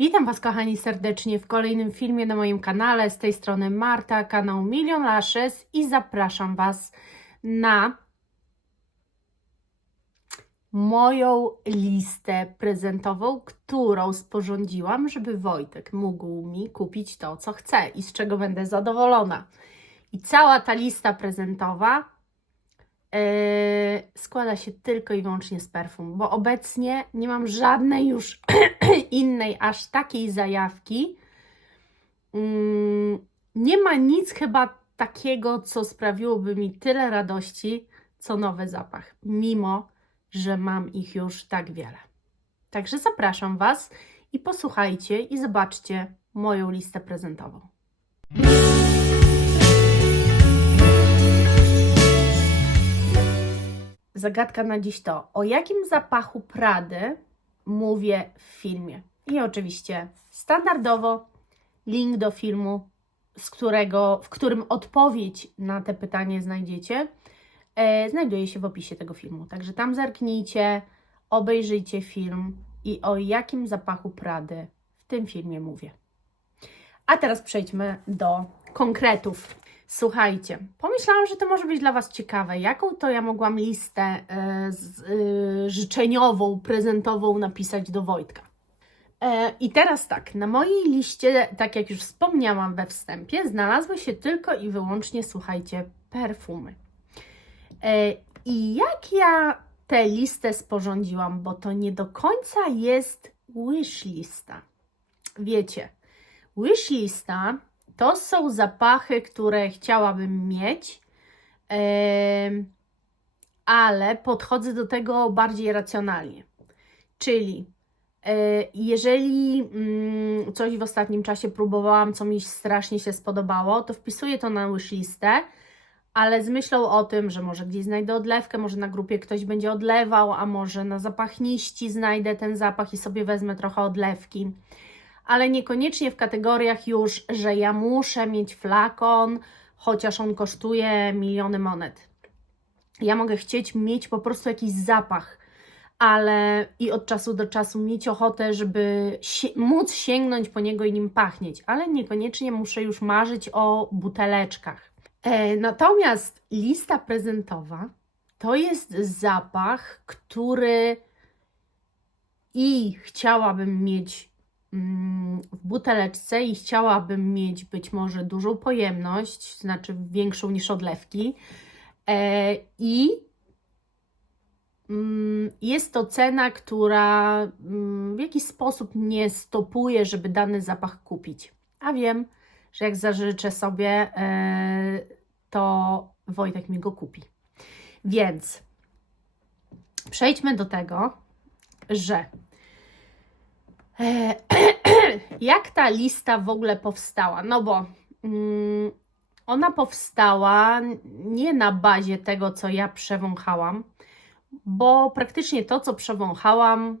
Witam Was, kochani, serdecznie w kolejnym filmie na moim kanale. Z tej strony Marta, kanał Million Lashes i zapraszam Was na moją listę prezentową, którą sporządziłam, żeby Wojtek mógł mi kupić to, co chce i z czego będę zadowolona. I cała ta lista prezentowa składa się tylko i wyłącznie z perfum, bo obecnie nie mam żadnej już innej aż takiej zajawki. Nie ma nic chyba takiego, co sprawiłoby mi tyle radości, co nowy zapach, mimo że mam ich już tak wiele. Także zapraszam Was i posłuchajcie i zobaczcie moją listę prezentową. Zagadka na dziś to, o jakim zapachu Prady mówię w filmie. I oczywiście standardowo link do filmu, w którym odpowiedź na te pytanie znajdziecie, znajduje się w opisie tego filmu. Także tam zerknijcie, obejrzyjcie film i o jakim zapachu Prady w tym filmie mówię. A teraz przejdźmy do konkretów. Słuchajcie, pomyślałam, że to może być dla Was ciekawe, jaką to ja mogłam listę życzeniową, prezentową napisać do Wojtka. I teraz tak, na mojej liście, tak jak już wspomniałam we wstępie, znalazły się tylko i wyłącznie, słuchajcie, perfumy. I jak ja tę listę sporządziłam, bo to nie do końca jest wishlista. Wiecie, wishlista to są zapachy, które chciałabym mieć, ale podchodzę do tego bardziej racjonalnie. Czyli jeżeli coś w ostatnim czasie próbowałam, co mi strasznie się spodobało, to wpisuję to na wishlistę, ale z myślą o tym, że może gdzieś znajdę odlewkę, może na grupie ktoś będzie odlewał, a może na zapachniści znajdę ten zapach i sobie wezmę trochę odlewki. Ale niekoniecznie w kategoriach już, że ja muszę mieć flakon, chociaż on kosztuje miliony monet. Ja mogę chcieć mieć po prostu jakiś zapach, ale i od czasu do czasu mieć ochotę, żeby móc sięgnąć po niego i nim pachnieć, ale niekoniecznie muszę już marzyć o buteleczkach. Natomiast lista prezentowa to jest zapach, który i chciałabym mieć w buteleczce i chciałabym mieć być może dużą pojemność, znaczy większą niż odlewki, i jest to cena, która w jakiś sposób mnie stopuje, żeby dany zapach kupić. A wiem, że jak zażyczę sobie, to Wojtek mi go kupi. Więc przejdźmy do tego, że jak ta lista w ogóle powstała? No bo ona powstała nie na bazie tego, co ja przewąchałam, bo praktycznie to, co przewąchałam,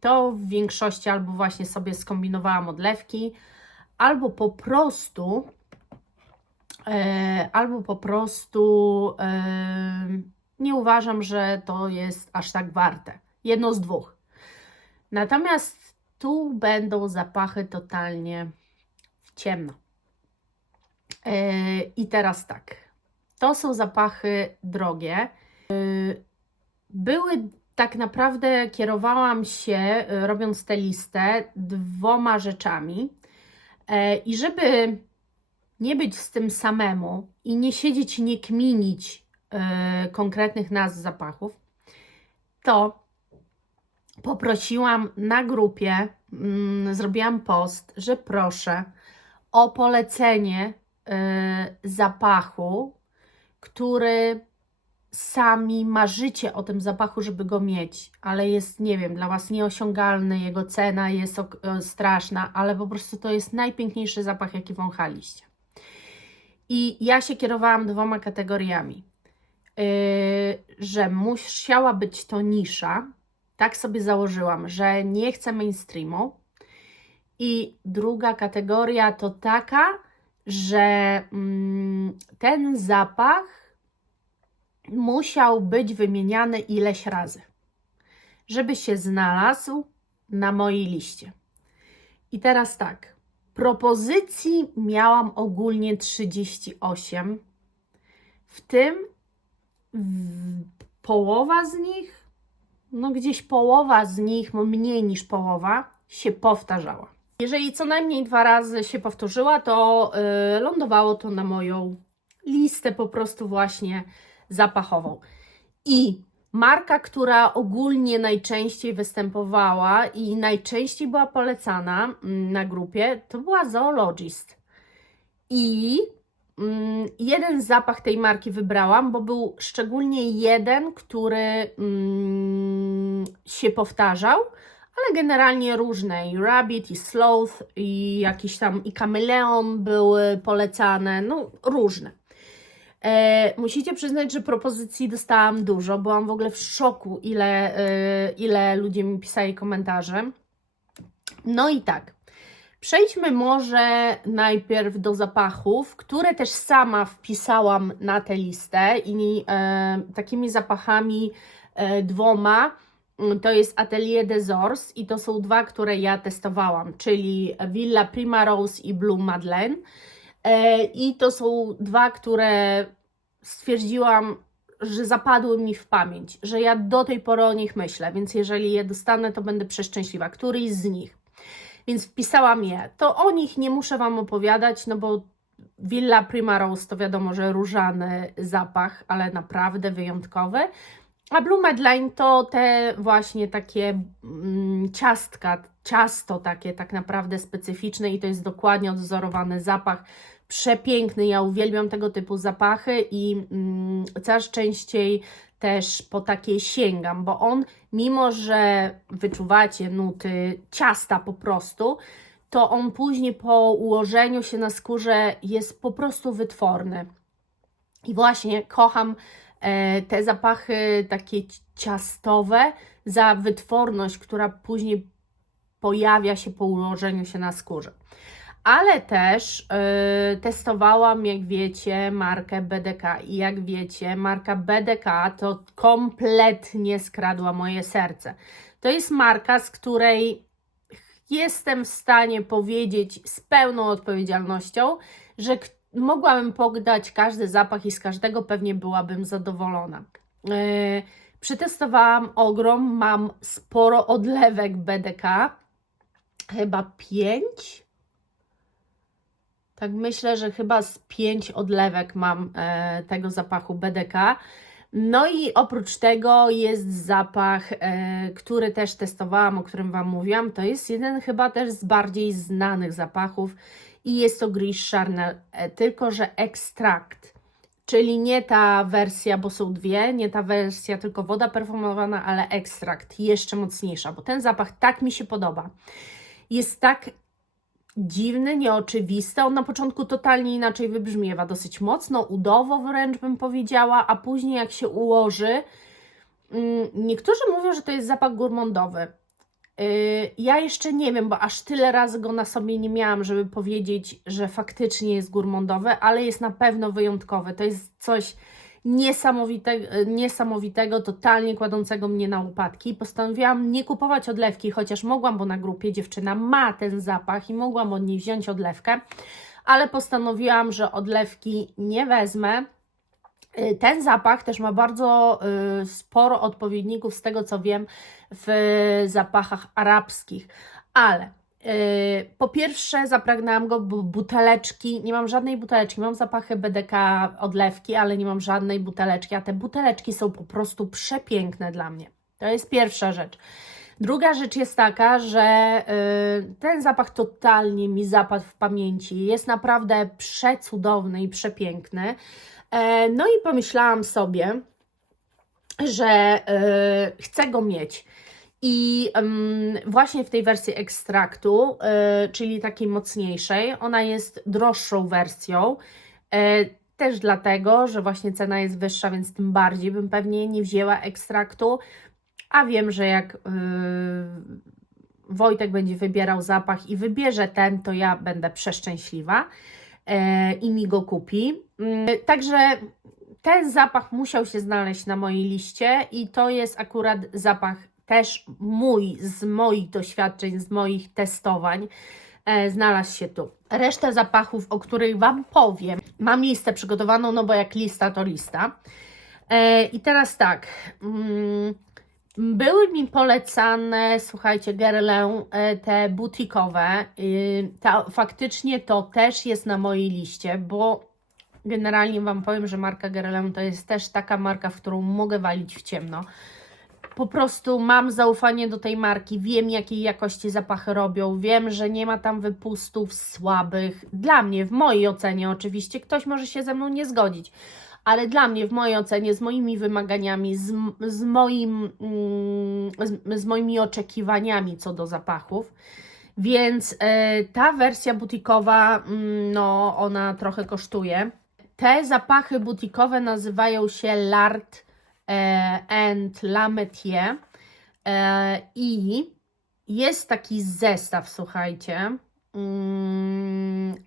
to w większości albo właśnie sobie skombinowałam odlewki, albo po prostu nie uważam, że to jest aż tak warte. Jedno z dwóch. Natomiast tu będą zapachy totalnie w ciemno. I teraz tak, to są zapachy drogie. Tak naprawdę kierowałam się, robiąc tę listę, dwoma rzeczami. I żeby nie być z tym samemu i nie siedzieć, nie kminić konkretnych nazw zapachów, to poprosiłam na grupie, zrobiłam post, że proszę o polecenie zapachu, który sami marzycie o tym zapachu, żeby go mieć, ale jest, nie wiem, dla Was nieosiągalny, jego cena jest straszna, ale po prostu to jest najpiękniejszy zapach, jaki wąchaliście. I ja się kierowałam dwoma kategoriami, że musiała być to nisza, tak sobie założyłam, że nie chcę mainstreamu, i druga kategoria to taka, że ten zapach musiał być wymieniany ileś razy, żeby się znalazł na mojej liście. I teraz tak, propozycji miałam ogólnie 38, w tym połowa z nich, no gdzieś połowa z nich, mniej niż połowa, się powtarzała. Jeżeli co najmniej 2 razy się powtórzyła, to lądowało to na moją listę po prostu właśnie zapachową. I marka, która ogólnie najczęściej występowała i najczęściej była polecana na grupie, to była Zoologist. I jeden zapach tej marki wybrałam, bo był szczególnie jeden, który się powtarzał, ale generalnie różne. I Rabbit, i Sloth, i jakiś tam, i Kameleon były polecane, no różne. Musicie przyznać, że propozycji dostałam dużo. Byłam w ogóle w szoku, ile ludzie mi pisali komentarze. No i tak, przejdźmy może najpierw do zapachów, które też sama wpisałam na tę listę i takimi zapachami 2 to jest Atelier des Ors i to są 2, które ja testowałam, czyli Villa Primrose i Blue Madeleine. I to są 2, które stwierdziłam, że zapadły mi w pamięć, że ja do tej pory o nich myślę, więc jeżeli je dostanę, to będę przeszczęśliwa. Któryś z nich. Więc wpisałam je. To o nich nie muszę Wam opowiadać, no bo Villa Primrose to wiadomo, że różany zapach, ale naprawdę wyjątkowy. A Blue Madeleine to te właśnie takie ciasto takie tak naprawdę specyficzne i to jest dokładnie odwzorowany zapach. Przepiękny, ja uwielbiam tego typu zapachy i coraz częściej też po takie sięgam, bo on, mimo że wyczuwacie nuty ciasta po prostu, to on później po ułożeniu się na skórze jest po prostu wytworny. I właśnie kocham te zapachy takie ciastowe za wytworność, która później pojawia się po ułożeniu się na skórze. Ale też testowałam, jak wiecie, markę BDK i jak wiecie, marka BDK to kompletnie skradła moje serce. To jest marka, z której jestem w stanie powiedzieć z pełną odpowiedzialnością, że mogłabym podać każdy zapach i z każdego pewnie byłabym zadowolona. Przetestowałam ogrom, mam sporo odlewek BDK, chyba 5. Tak myślę, że chyba z 5 odlewek mam tego zapachu BDK. No i oprócz tego jest zapach, który też testowałam, o którym Wam mówiłam. To jest jeden chyba też z bardziej znanych zapachów i jest to Gris Charnel, tylko że ekstrakt. Czyli nie ta wersja, bo są 2, nie ta wersja tylko woda perfumowana, ale ekstrakt, jeszcze mocniejsza, bo ten zapach tak mi się podoba. Jest tak dziwny, nieoczywisty, on na początku totalnie inaczej wybrzmiewa, dosyć mocno, udowo wręcz bym powiedziała, a później jak się ułoży, niektórzy mówią, że to jest zapach gourmandowy. Ja jeszcze nie wiem, bo aż tyle razy go na sobie nie miałam, żeby powiedzieć, że faktycznie jest gourmandowy, ale jest na pewno wyjątkowy. To jest coś niesamowitego, totalnie kładącego mnie na upadki. Postanowiłam nie kupować odlewki, chociaż mogłam, bo na grupie dziewczyna ma ten zapach i mogłam od niej wziąć odlewkę, ale postanowiłam, że odlewki nie wezmę. Ten zapach też ma bardzo sporo odpowiedników, z tego co wiem, w zapachach arabskich, ale po pierwsze zapragnęłam go, bo buteleczki, nie mam żadnej buteleczki, mam zapachy BDK odlewki, ale nie mam żadnej buteleczki, a te buteleczki są po prostu przepiękne dla mnie. To jest pierwsza rzecz. Druga rzecz jest taka, że ten zapach totalnie mi zapadł w pamięci, jest naprawdę przecudowny i przepiękny. No i pomyślałam sobie, że chcę go mieć. I właśnie w tej wersji ekstraktu, czyli takiej mocniejszej, ona jest droższą wersją, też dlatego, że właśnie cena jest wyższa, więc tym bardziej bym pewnie nie wzięła ekstraktu, a wiem, że jak Wojtek będzie wybierał zapach i wybierze ten, to ja będę przeszczęśliwa i mi go kupi. Także ten zapach musiał się znaleźć na mojej liście i to jest akurat zapach też z moich doświadczeń, z moich testowań znalazł się tu. Resztę zapachów, o których Wam powiem, mam listę przygotowaną, no bo jak lista, to lista. I teraz tak, były mi polecane, słuchajcie, Guerlain, te butikowe. Faktycznie to też jest na mojej liście, bo generalnie Wam powiem, że marka Guerlain to jest też taka marka, w którą mogę walić w ciemno. Po prostu mam zaufanie do tej marki, wiem jakiej jakości zapachy robią, wiem, że nie ma tam wypustów słabych. Dla mnie, w mojej ocenie oczywiście, ktoś może się ze mną nie zgodzić, ale dla mnie, w mojej ocenie, z moimi wymaganiami, z moimi oczekiwaniami co do zapachów, więc ta wersja butikowa, no ona trochę kosztuje. Te zapachy butikowe nazywają się L'Art and La Métier i jest taki zestaw, słuchajcie,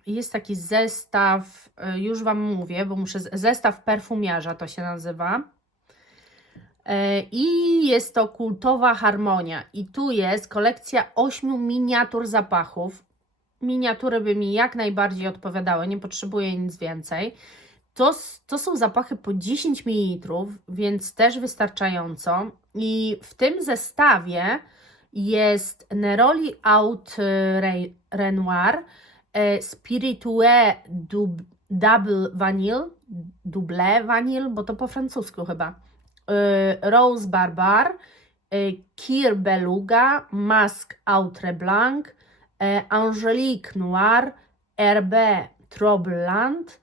jest taki zestaw, już Wam mówię, bo muszę, zestaw perfumiarza to się nazywa i jest to kultowa harmonia i tu jest kolekcja 8 miniatur zapachów. Miniatury by mi jak najbardziej odpowiadały, nie potrzebuję nic więcej. To są zapachy po 10 ml, więc też wystarczająco. I w tym zestawie jest Neroli Haute Renoir, Spiritueux Double Vanille, bo to po francusku chyba, Rose Barbar, Kir Beluga, Masque Outre Blanc, Angelique Noir, Herbe Troublant,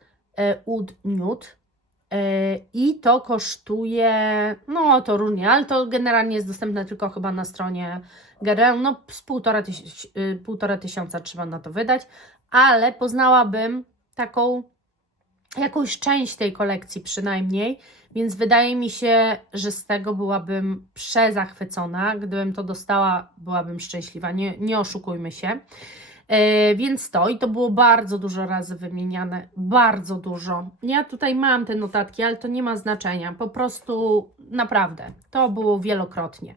Oud Nude i to kosztuje, no to różnie, ale to generalnie jest dostępne tylko chyba na stronie Guerlain, no z 1,5 tysiąca trzeba na to wydać, ale poznałabym taką jakąś część tej kolekcji przynajmniej, więc wydaje mi się, że z tego byłabym przezachwycona. Gdybym to dostała, byłabym szczęśliwa, nie oszukujmy się. Więc i to było bardzo dużo razy wymieniane, bardzo dużo. Ja tutaj mam te notatki, ale to nie ma znaczenia, po prostu naprawdę, to było wielokrotnie.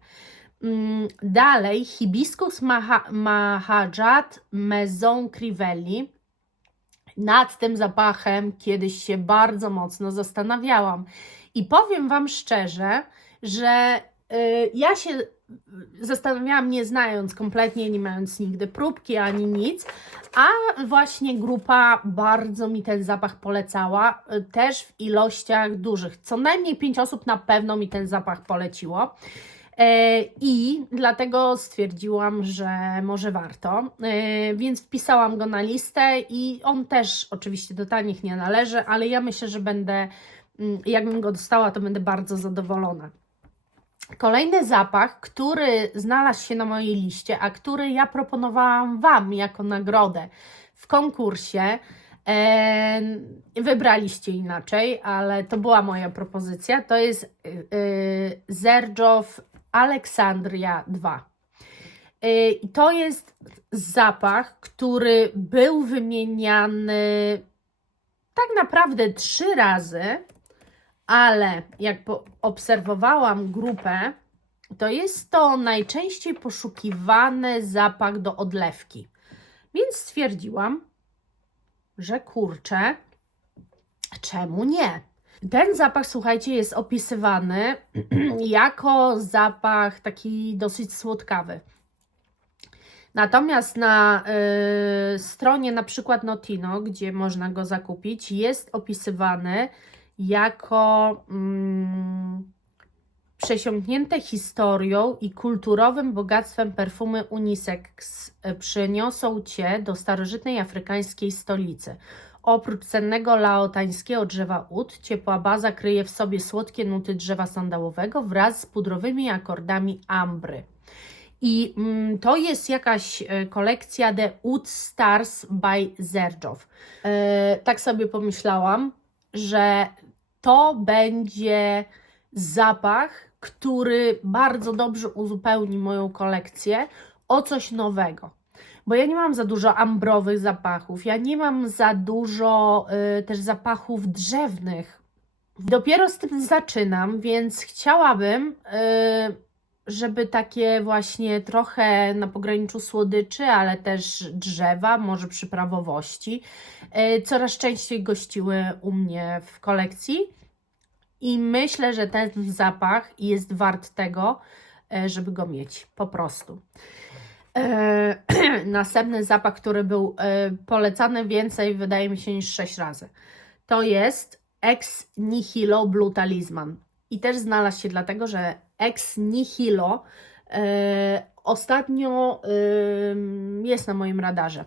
Dalej, Hibiscus Mahajat Maison Crivelli. Nad tym zapachem kiedyś się bardzo mocno zastanawiałam i powiem Wam szczerze, że ja się zastanawiałam, nie znając kompletnie, nie mając nigdy próbki ani nic, a właśnie grupa bardzo mi ten zapach polecała, też w ilościach dużych. Co najmniej 5 osób na pewno mi ten zapach poleciło. I dlatego stwierdziłam, że może warto, więc wpisałam go na listę i on też oczywiście do tanich nie należy, ale ja myślę, że jakbym go dostała, to będę bardzo zadowolona. Kolejny zapach, który znalazł się na mojej liście, a który ja proponowałam Wam jako nagrodę w konkursie, wybraliście inaczej, ale to była moja propozycja, to jest Xerjoff Alexandria 2. I to jest zapach, który był wymieniany tak naprawdę 3 razy, ale jak obserwowałam grupę, to jest to najczęściej poszukiwany zapach do odlewki. Więc stwierdziłam, że kurczę, czemu nie? Ten zapach, słuchajcie, jest opisywany jako zapach taki dosyć słodkawy. Natomiast na stronie na przykład Notino, gdzie można go zakupić, jest opisywany jako przesiąknięte historią i kulturowym bogactwem perfumy unisex przyniosą Cię do starożytnej afrykańskiej stolicy. Oprócz cennego laotańskiego drzewa ud, ciepła baza kryje w sobie słodkie nuty drzewa sandałowego wraz z pudrowymi akordami ambry. I to jest jakaś kolekcja The Oud Stars by Xerjoff. Tak sobie pomyślałam, że to będzie zapach, który bardzo dobrze uzupełni moją kolekcję o coś nowego. Bo ja nie mam za dużo ambrowych zapachów, ja nie mam za dużo też zapachów drzewnych. Dopiero z tym zaczynam, więc chciałabym, żeby takie właśnie trochę na pograniczu słodyczy, ale też drzewa, może przyprawowości, coraz częściej gościły u mnie w kolekcji. I myślę, że ten zapach jest wart tego, żeby go mieć, po prostu. Następny zapach, który był polecany więcej, wydaje mi się, niż 6 razy. To jest Ex Nihilo Blue Talisman. I też znalazł się dlatego, że Ex Nihilo ostatnio jest na moim radarze.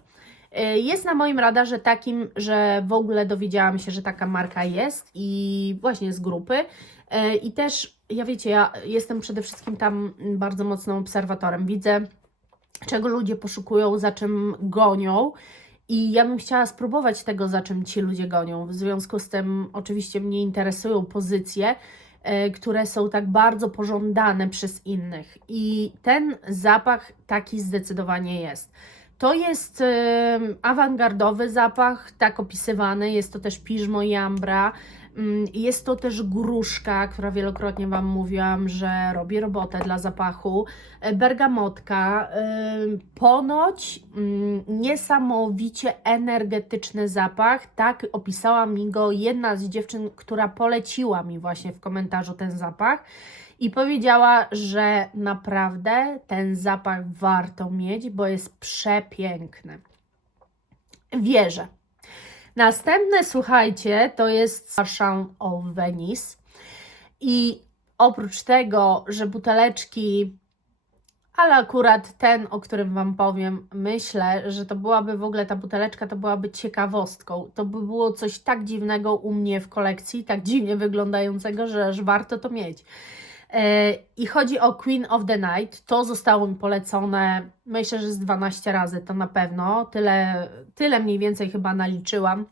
Jest na moim radarze takim, że w ogóle dowiedziałam się, że taka marka jest i właśnie z grupy. I też, ja jestem przede wszystkim tam bardzo mocnym obserwatorem. Widzę, czego ludzie poszukują, za czym gonią. I ja bym chciała spróbować tego, za czym ci ludzie gonią. W związku z tym oczywiście mnie interesują pozycje, które są tak bardzo pożądane przez innych. I ten zapach taki zdecydowanie jest. To jest awangardowy zapach, tak opisywany. Jest to też piżmo i ambra. Jest to też gruszka, która wielokrotnie Wam mówiłam, że robi robotę dla zapachu. Bergamotka. Ponoć niesamowicie energetyczny zapach. Tak opisała mi go jedna z dziewczyn, która poleciła mi właśnie w komentarzu ten zapach. I powiedziała, że naprawdę ten zapach warto mieć, bo jest przepiękny. Wierzę. Następne, słuchajcie, to jest Marchand of Venice. I oprócz tego, że buteleczki, ale akurat ten, o którym Wam powiem, myślę, że to byłaby w ogóle ta buteleczka, to byłaby ciekawostką. To by było coś tak dziwnego u mnie w kolekcji, tak dziwnie wyglądającego, że aż warto to mieć. I chodzi o Queen of the Night. To zostało mi polecone, myślę, że z 12 razy, to na pewno. Tyle mniej więcej chyba naliczyłam.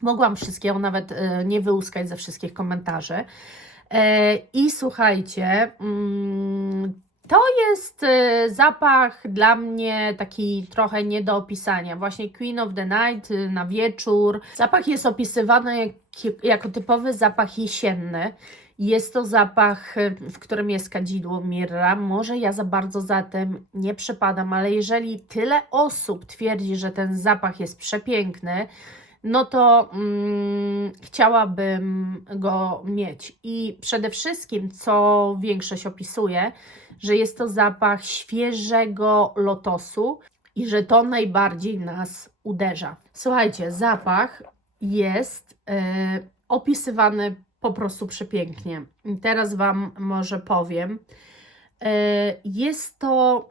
Mogłam wszystkiego nawet nie wyłuskać ze wszystkich komentarzy. I słuchajcie, to jest zapach dla mnie taki trochę nie do opisania. Właśnie Queen of the Night na wieczór. Zapach jest opisywany jako typowy zapach jesienny. Jest to zapach, w którym jest kadzidło, mirra. Może ja za bardzo za tym nie przepadam, ale jeżeli tyle osób twierdzi, że ten zapach jest przepiękny, no to chciałabym go mieć. I przede wszystkim, co większość opisuje, że jest to zapach świeżego lotosu i że to najbardziej nas uderza. Słuchajcie, zapach jest opisywany po prostu przepięknie. Teraz Wam może powiem. Jest to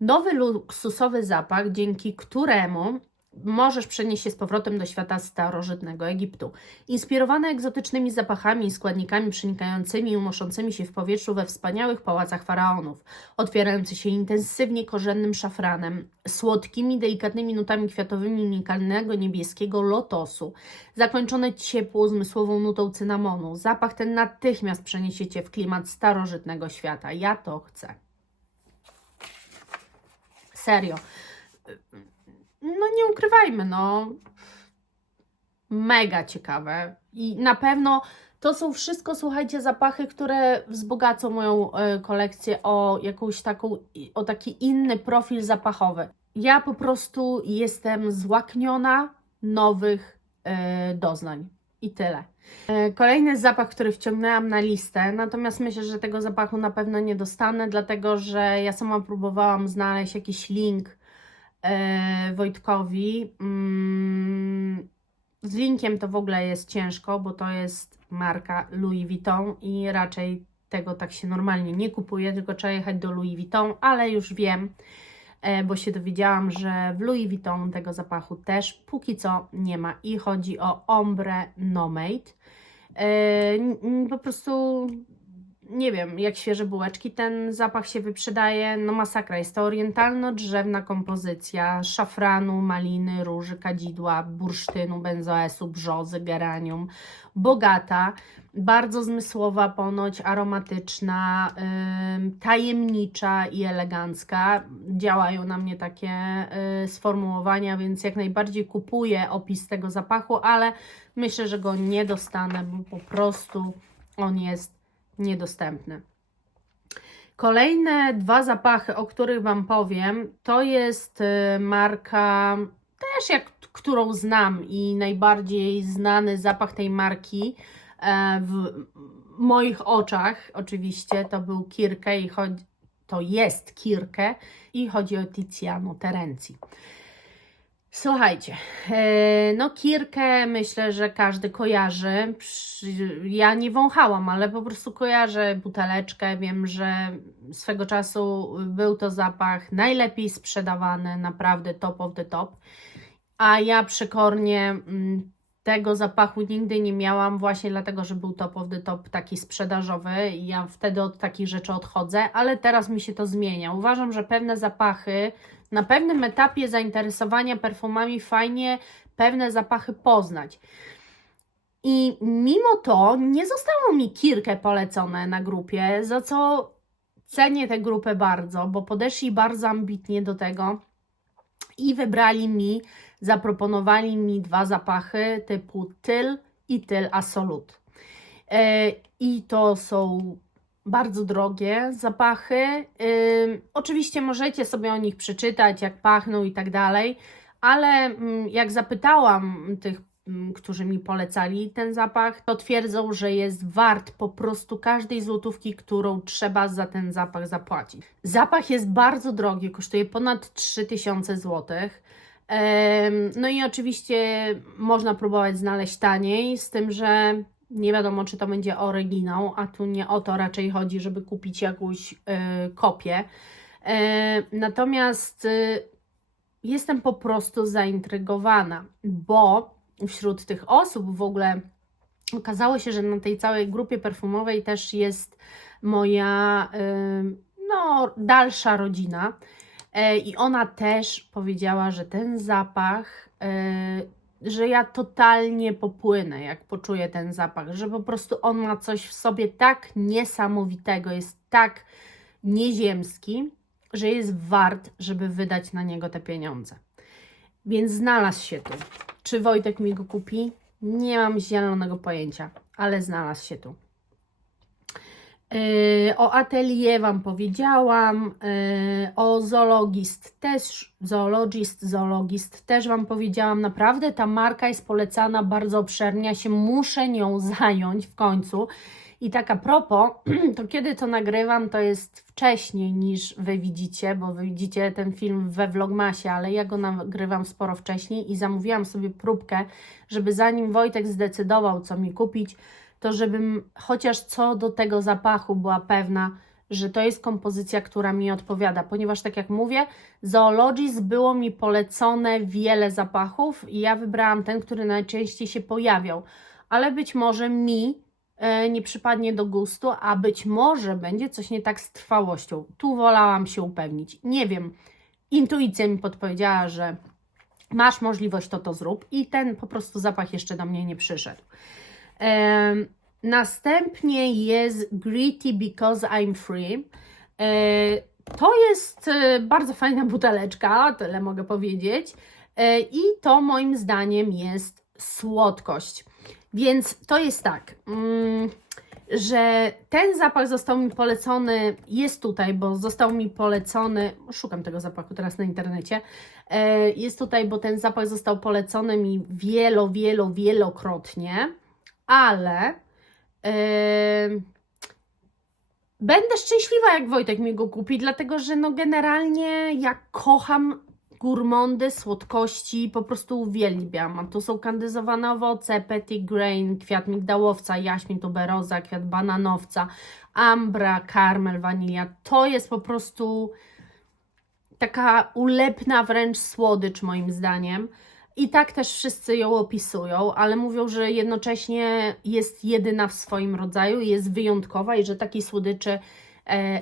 nowy luksusowy zapach, dzięki któremu możesz przenieść się z powrotem do świata starożytnego Egiptu. Inspirowany egzotycznymi zapachami i składnikami przenikającymi i unoszącymi się w powietrzu we wspaniałych pałacach faraonów, otwierający się intensywnie korzennym szafranem, słodkimi, delikatnymi nutami kwiatowymi unikalnego niebieskiego lotosu, zakończony ciepłą, zmysłową nutą cynamonu. Zapach ten natychmiast przeniesie Cię w klimat starożytnego świata. Ja to chcę. Serio. No nie ukrywajmy, no mega ciekawe i na pewno to są wszystko, słuchajcie, zapachy, które wzbogacą moją kolekcję o jakąś taką, o taki inny profil zapachowy. Ja po prostu jestem złakniona nowych doznań i tyle. Kolejny zapach, który wciągnęłam na listę, natomiast myślę, że tego zapachu na pewno nie dostanę, dlatego że ja sama próbowałam znaleźć jakiś link Wojtkowi. Z linkiem to w ogóle jest ciężko, bo to jest marka Louis Vuitton i raczej tego tak się normalnie nie kupuje, tylko trzeba jechać do Louis Vuitton, ale już wiem, bo się dowiedziałam, że w Louis Vuitton tego zapachu też póki co nie ma i chodzi o Ombre Nomade. Po prostu nie wiem, jak świeże bułeczki ten zapach się wyprzedaje, no masakra. Jest to orientalno-drzewna kompozycja szafranu, maliny, róży, kadzidła, bursztynu, benzoesu, brzozy, geranium. Bogata, bardzo zmysłowa ponoć, aromatyczna, tajemnicza i elegancka. Działają na mnie takie sformułowania, więc jak najbardziej kupuję opis tego zapachu, ale myślę, że go nie dostanę, bo po prostu on jest niedostępny. Kolejne dwa zapachy, o których Wam powiem, to jest marka, też którą znam i najbardziej znany zapach tej marki w moich oczach oczywiście to był Kirke to jest Kirke i chodzi o Tiziano Terenzi. Słuchajcie, no Kirkę myślę, że każdy kojarzy. Ja nie wąchałam, ale po prostu kojarzę buteleczkę. Wiem, że swego czasu był to zapach najlepiej sprzedawany, naprawdę top of the top. A ja przekornie tego zapachu nigdy nie miałam, właśnie dlatego, że był top of the top taki sprzedażowy i ja wtedy od takich rzeczy odchodzę, ale teraz mi się to zmienia. Uważam, że pewne zapachy, na pewnym etapie zainteresowania perfumami fajnie pewne zapachy poznać. I mimo to nie zostało mi Kirke polecone na grupie, za co cenię tę grupę bardzo, bo podeszli bardzo ambitnie do tego i zaproponowali mi dwa zapachy typu Tyl i Tyl Absolute. I to są bardzo drogie zapachy. Oczywiście możecie sobie o nich przeczytać, jak pachną i tak dalej, ale jak zapytałam tych, którzy mi polecali ten zapach, to twierdzą, że jest wart po prostu każdej złotówki, którą trzeba za ten zapach zapłacić. Zapach jest bardzo drogi, kosztuje ponad 3000 zł. No i oczywiście można próbować znaleźć taniej, z tym, że nie wiadomo, czy to będzie oryginał, a tu nie o to raczej chodzi, żeby kupić jakąś kopię. Natomiast jestem po prostu zaintrygowana, bo wśród tych osób w ogóle okazało się, że na tej całej grupie perfumowej też jest moja dalsza rodzina i ona też powiedziała, że ten zapach, że ja totalnie popłynę, jak poczuję ten zapach, że po prostu on ma coś w sobie tak niesamowitego, jest tak nieziemski, że jest wart, żeby wydać na niego te pieniądze. Więc znalazł się tu. Czy Wojtek mi go kupi? Nie mam zielonego pojęcia, ale znalazł się tu. O Atelier Wam powiedziałam, o Zoologist też Wam powiedziałam. Naprawdę ta marka jest polecana bardzo obszernie, ja się muszę nią zająć w końcu. I tak a propos, to kiedy to nagrywam, to jest wcześniej niż Wy widzicie, bo Wy widzicie ten film we Vlogmasie, ale ja go nagrywam sporo wcześniej i zamówiłam sobie próbkę, żeby zanim Wojtek zdecydował, co mi kupić, to żebym chociaż co do tego zapachu była pewna, że to jest kompozycja, która mi odpowiada, ponieważ tak jak mówię, Zoologist było mi polecone wiele zapachów i ja wybrałam ten, który najczęściej się pojawiał, ale być może mi nie przypadnie do gustu, a być może będzie coś nie tak z trwałością. Tu wolałam się upewnić. Nie wiem, intuicja mi podpowiedziała, że masz możliwość, to zrób i ten po prostu zapach jeszcze do mnie nie przyszedł. Następnie jest Gritty Because I'm Free. To jest bardzo fajna buteleczka, tyle mogę powiedzieć. I to moim zdaniem jest słodkość. Więc to jest tak, że ten zapach został mi polecony, jest tutaj, bo został mi polecony, szukam tego zapachu teraz na internecie, jest tutaj, bo ten zapach został polecony mi wielokrotnie, ale będę szczęśliwa, jak Wojtek mi go kupi, dlatego że no generalnie ja kocham gourmandy, słodkości, po prostu uwielbiam. A tu są kandyzowane owoce, petit grain, kwiat migdałowca, jaśmin tuberoza, kwiat bananowca, ambra, karmel, wanilia. To jest po prostu taka ulepna wręcz słodycz moim zdaniem. I tak też wszyscy ją opisują, ale mówią, że jednocześnie jest jedyna w swoim rodzaju, jest wyjątkowa i że takiej słodyczy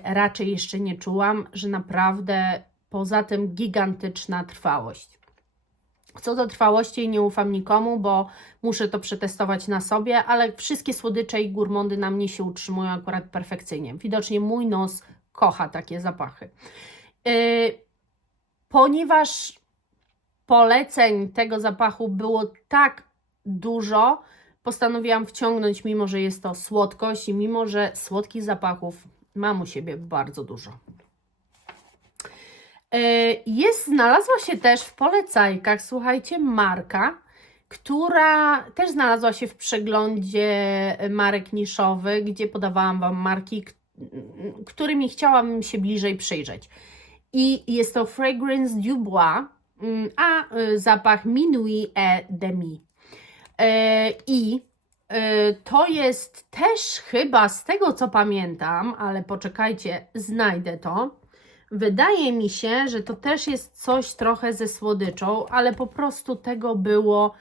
raczej jeszcze nie czułam, że naprawdę poza tym gigantyczna trwałość. Co do trwałości nie ufam nikomu, bo muszę to przetestować na sobie, ale wszystkie słodycze i gourmandy na mnie się utrzymują akurat perfekcyjnie. Widocznie mój nos kocha takie zapachy. Ponieważ poleceń tego zapachu było tak dużo, postanowiłam wciągnąć, mimo że jest to słodkość i mimo że słodkich zapachów mam u siebie bardzo dużo. Znalazła się też w polecajkach, słuchajcie, marka, która też znalazła się w przeglądzie marek niszowych, gdzie podawałam Wam marki, którymi chciałabym się bliżej przyjrzeć. I jest to Fragrance du Bois, a zapach Minuit et Demi. To jest też chyba, z tego co pamiętam, ale poczekajcie, znajdę to. Wydaje mi się, że to też jest coś trochę ze słodyczą, ale po prostu tego było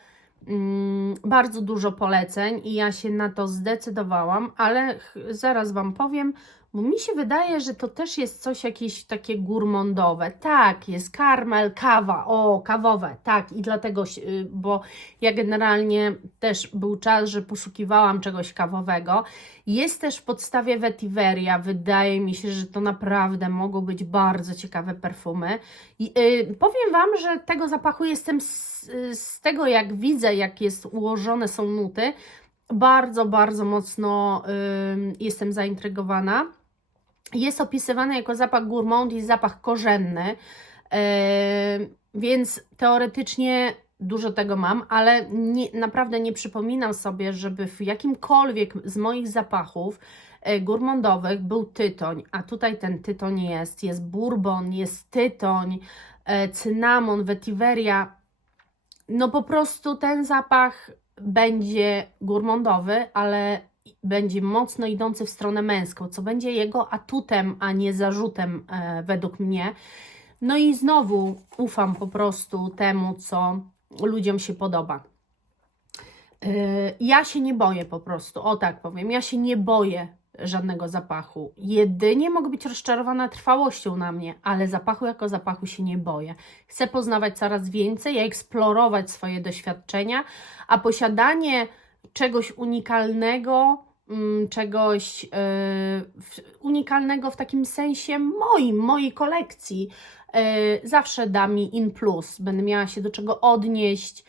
bardzo dużo poleceń i ja się na to zdecydowałam, ale zaraz Wam powiem, bo mi się wydaje, że to też jest coś jakieś takie gourmandowe. Tak, jest karmel, kawa, kawowe, tak, i dlatego, bo ja generalnie też był czas, że poszukiwałam czegoś kawowego. Jest też w podstawie vetiveria, wydaje mi się, że to naprawdę mogą być bardzo ciekawe perfumy. I powiem Wam, że tego zapachu jestem z tego, jak widzę, jak jest ułożone są nuty, bardzo, bardzo mocno jestem zaintrygowana. Jest opisywany jako zapach gourmand i zapach korzenny, więc teoretycznie dużo tego mam, ale naprawdę nie przypominam sobie, żeby w jakimkolwiek z moich zapachów gourmandowych był tytoń, a tutaj ten tytoń jest bourbon, jest tytoń, cynamon, vetiveria. No po prostu ten zapach będzie gourmandowy, ale będzie mocno idący w stronę męską, co będzie jego atutem, a nie zarzutem według mnie. No i znowu ufam po prostu temu, co ludziom się podoba. Ja się nie boję po prostu, o tak powiem, ja się nie boję żadnego zapachu. Jedynie mogę być rozczarowana trwałością na mnie, ale zapachu jako zapachu się nie boję. Chcę poznawać coraz więcej, eksplorować swoje doświadczenia, a posiadanie czegoś unikalnego, unikalnego w takim sensie mojej kolekcji, zawsze da mi in plus. Będę miała się do czego odnieść,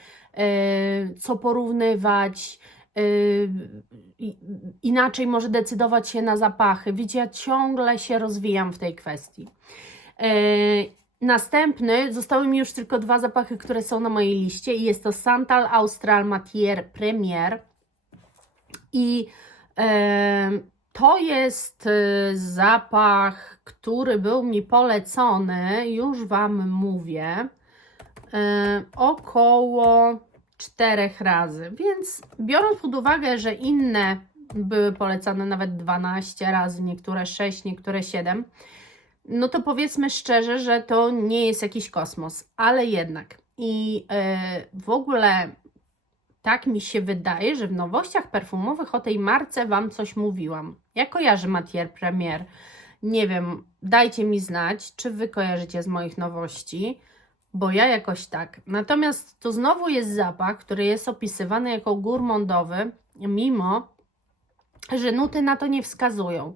co porównywać, inaczej może decydować się na zapachy. Wiecie, ja ciągle się rozwijam w tej kwestii. Następny, zostały mi już tylko 2 zapachy, które są na mojej liście i jest to Santal Austral Matière Première i to jest zapach, który był mi polecony, już Wam mówię, około 4 razy, więc biorąc pod uwagę, że inne były polecane nawet 12 razy, niektóre 6, niektóre 7, no to powiedzmy szczerze, że to nie jest jakiś kosmos, ale jednak. I w ogóle tak mi się wydaje, że w nowościach perfumowych o tej marce Wam coś mówiłam. Ja kojarzę Matière Première. Nie wiem, dajcie mi znać, czy Wy kojarzycie z moich nowości, bo ja jakoś tak. Natomiast to znowu jest zapach, który jest opisywany jako gourmandowy, mimo że nuty na to nie wskazują.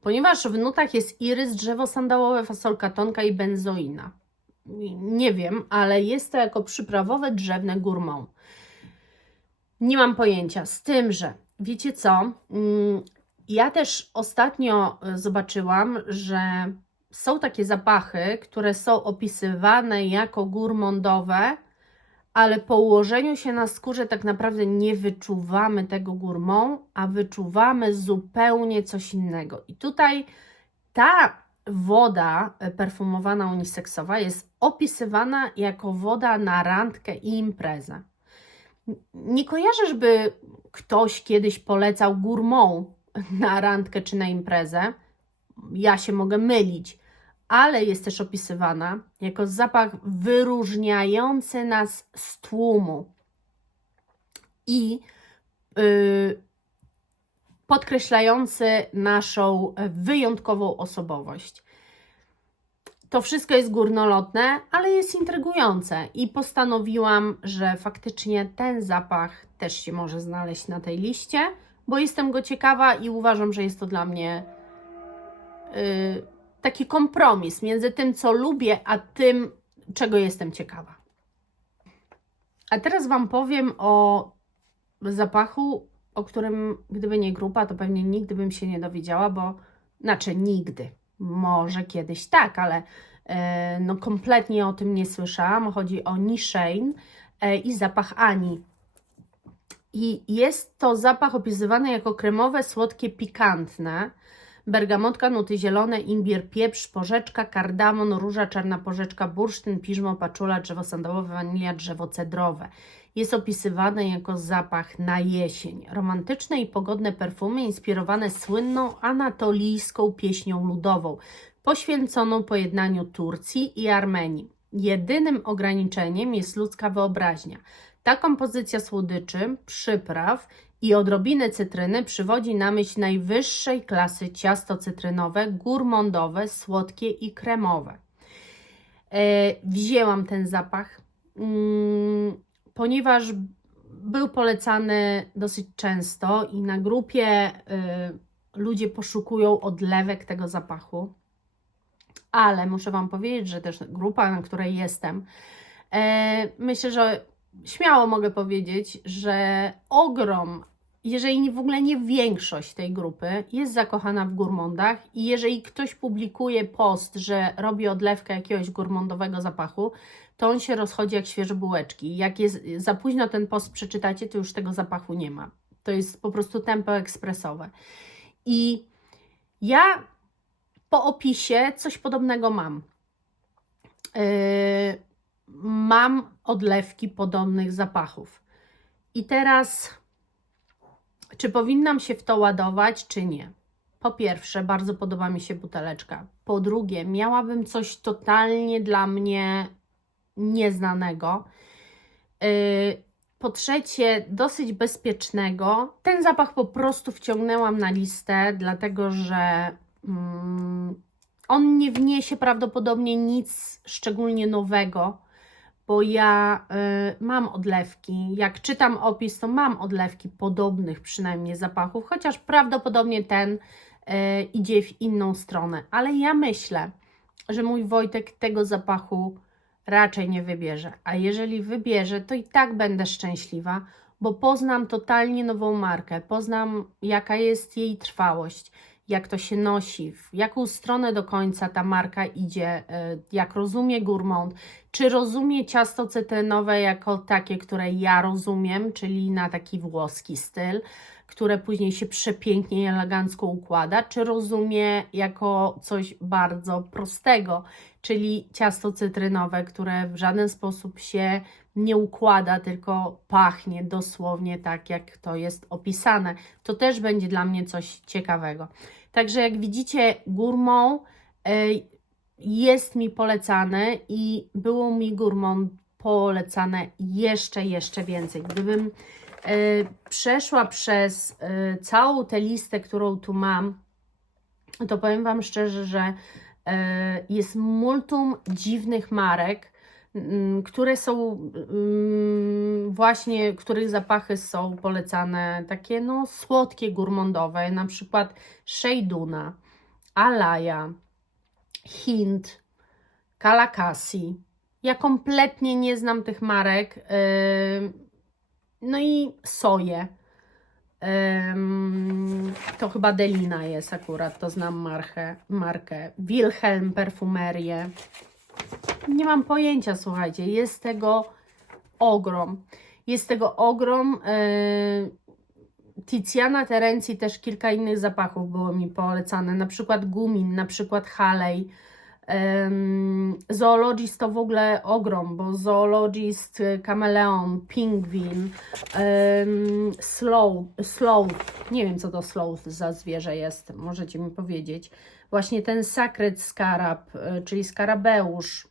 Ponieważ w nutach jest irys, drzewo sandałowe, fasolka tonka i benzoina. Nie wiem, ale jest to jako przyprawowe, drzewne gourmand. Nie mam pojęcia, z tym, że wiecie co, ja też ostatnio zobaczyłam, że są takie zapachy, które są opisywane jako gourmandowe, ale po ułożeniu się na skórze tak naprawdę nie wyczuwamy tego gourmand, a wyczuwamy zupełnie coś innego. I tutaj ta woda perfumowana uniseksowa jest opisywana jako woda na randkę i imprezę. Nie kojarzę, żeby ktoś kiedyś polecał gourmand na randkę czy na imprezę. Ja się mogę mylić, ale jest też opisywana jako zapach wyróżniający nas z tłumu i podkreślający naszą wyjątkową osobowość. To wszystko jest górnolotne, ale jest intrygujące i postanowiłam, że faktycznie ten zapach też się może znaleźć na tej liście, bo jestem go ciekawa i uważam, że jest to dla mnie taki kompromis między tym, co lubię, a tym, czego jestem ciekawa. A teraz Wam powiem o zapachu, o którym gdyby nie grupa, to pewnie nigdy bym się nie dowiedziała, bo znaczy nigdy, może kiedyś tak, ale no kompletnie o tym nie słyszałam. Chodzi o Nishane i zapach Ani. I jest to zapach opisywany jako kremowe, słodkie, pikantne. Bergamotka, nuty zielone, imbir, pieprz, porzeczka, kardamon, róża, czarna porzeczka, bursztyn, piżmo, paczula, drzewo sandałowe, wanilia, drzewo cedrowe. Jest opisywany jako zapach na jesień. Romantyczne i pogodne perfumy inspirowane słynną anatolijską pieśnią ludową, poświęconą pojednaniu Turcji i Armenii. Jedynym ograniczeniem jest ludzka wyobraźnia. Ta kompozycja słodyczy, przypraw i odrobiny cytryny przywodzi na myśl najwyższej klasy ciasto cytrynowe, gourmandowe, słodkie i kremowe. Wzięłam ten zapach, ponieważ był polecany dosyć często i na grupie ludzie poszukują odlewek tego zapachu, ale muszę Wam powiedzieć, że też grupa, na której jestem, myślę, że śmiało mogę powiedzieć, że ogrom, jeżeli w ogóle nie większość tej grupy jest zakochana w gourmandach i jeżeli ktoś publikuje post, że robi odlewkę jakiegoś gourmandowego zapachu, to on się rozchodzi jak świeże bułeczki. Jak jest za późno ten post przeczytacie, to już tego zapachu nie ma. To jest po prostu tempo ekspresowe. I ja po opisie coś podobnego mam. Mam odlewki podobnych zapachów. I teraz, czy powinnam się w to ładować, czy nie? Po pierwsze, bardzo podoba mi się buteleczka. Po drugie, miałabym coś totalnie dla mnie nieznanego. Po trzecie, dosyć bezpiecznego. Ten zapach po prostu wciągnęłam na listę, dlatego że on nie wniesie prawdopodobnie nic szczególnie nowego, bo ja mam odlewki. Jak czytam opis, to mam odlewki podobnych przynajmniej zapachów, chociaż prawdopodobnie ten idzie w inną stronę. Ale ja myślę, że mój Wojtek tego zapachu raczej nie wybierze. A jeżeli wybierze, to i tak będę szczęśliwa, bo poznam totalnie nową markę, poznam jaka jest jej trwałość, jak to się nosi, w jaką stronę do końca ta marka idzie, jak rozumie gourmand, czy rozumie ciasto cytrynowe jako takie, które ja rozumiem, czyli na taki włoski styl, które później się przepięknie i elegancko układa, czy rozumie jako coś bardzo prostego, czyli ciasto cytrynowe, które w żaden sposób się nie układa, tylko pachnie dosłownie tak, jak to jest opisane. To też będzie dla mnie coś ciekawego. Także jak widzicie, gourmand jest mi polecany i było mi gourmand polecane jeszcze więcej. Gdybym przeszła przez całą tę listę, którą tu mam, to powiem Wam szczerze, że jest multum dziwnych marek, które są właśnie, których zapachy są polecane, takie no słodkie, gourmandowe, na przykład Scheiduna, Alaya, Hint, Kalakasi. Ja kompletnie nie znam tych marek. No i Soje. To chyba Delina jest akurat, to znam markę. Wilhelm Perfumerię. Nie mam pojęcia, słuchajcie, jest tego ogrom. Jest tego ogrom. Tiziana Terenzi też kilka innych zapachów było mi polecane, na przykład Gumin, na przykład Haley. Zoologist to w ogóle ogrom, bo Zoologist, Kameleon, Pingwin, Sloth, nie wiem co to Sloth za zwierzę jest, możecie mi powiedzieć. Właśnie ten Sacred Scarab, czyli skarabeusz,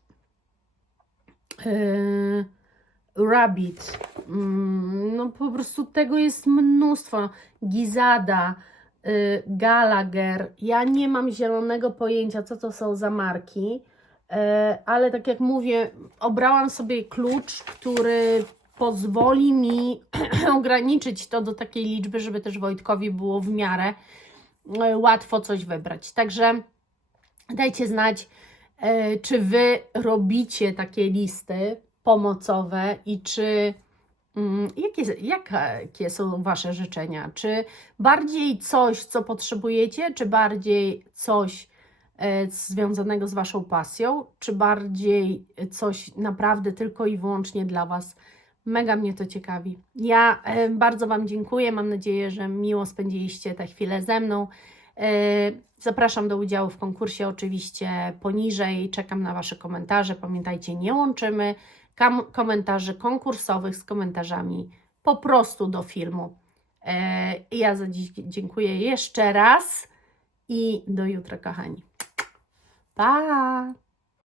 Rabbit, no po prostu tego jest mnóstwo. Gizada, Gallagher, ja nie mam zielonego pojęcia, co to są za marki, ale tak jak mówię, obrałam sobie klucz, który pozwoli mi ograniczyć to do takiej liczby, żeby też Wojtkowi było w miarę łatwo coś wybrać. Także dajcie znać, czy Wy robicie takie listy pomocowe i czy Jakie są Wasze życzenia? Czy bardziej coś, co potrzebujecie, czy bardziej coś związanego z Waszą pasją, czy bardziej coś naprawdę tylko i wyłącznie dla Was? Mega mnie to ciekawi. Ja bardzo Wam dziękuję. Mam nadzieję, że miło spędziliście tę chwilę ze mną. Zapraszam do udziału w konkursie oczywiście poniżej. Czekam na Wasze komentarze. Pamiętajcie, nie łączymy komentarzy konkursowych z komentarzami po prostu do filmu. Ja za dziś dziękuję jeszcze raz i do jutra, kochani. Pa!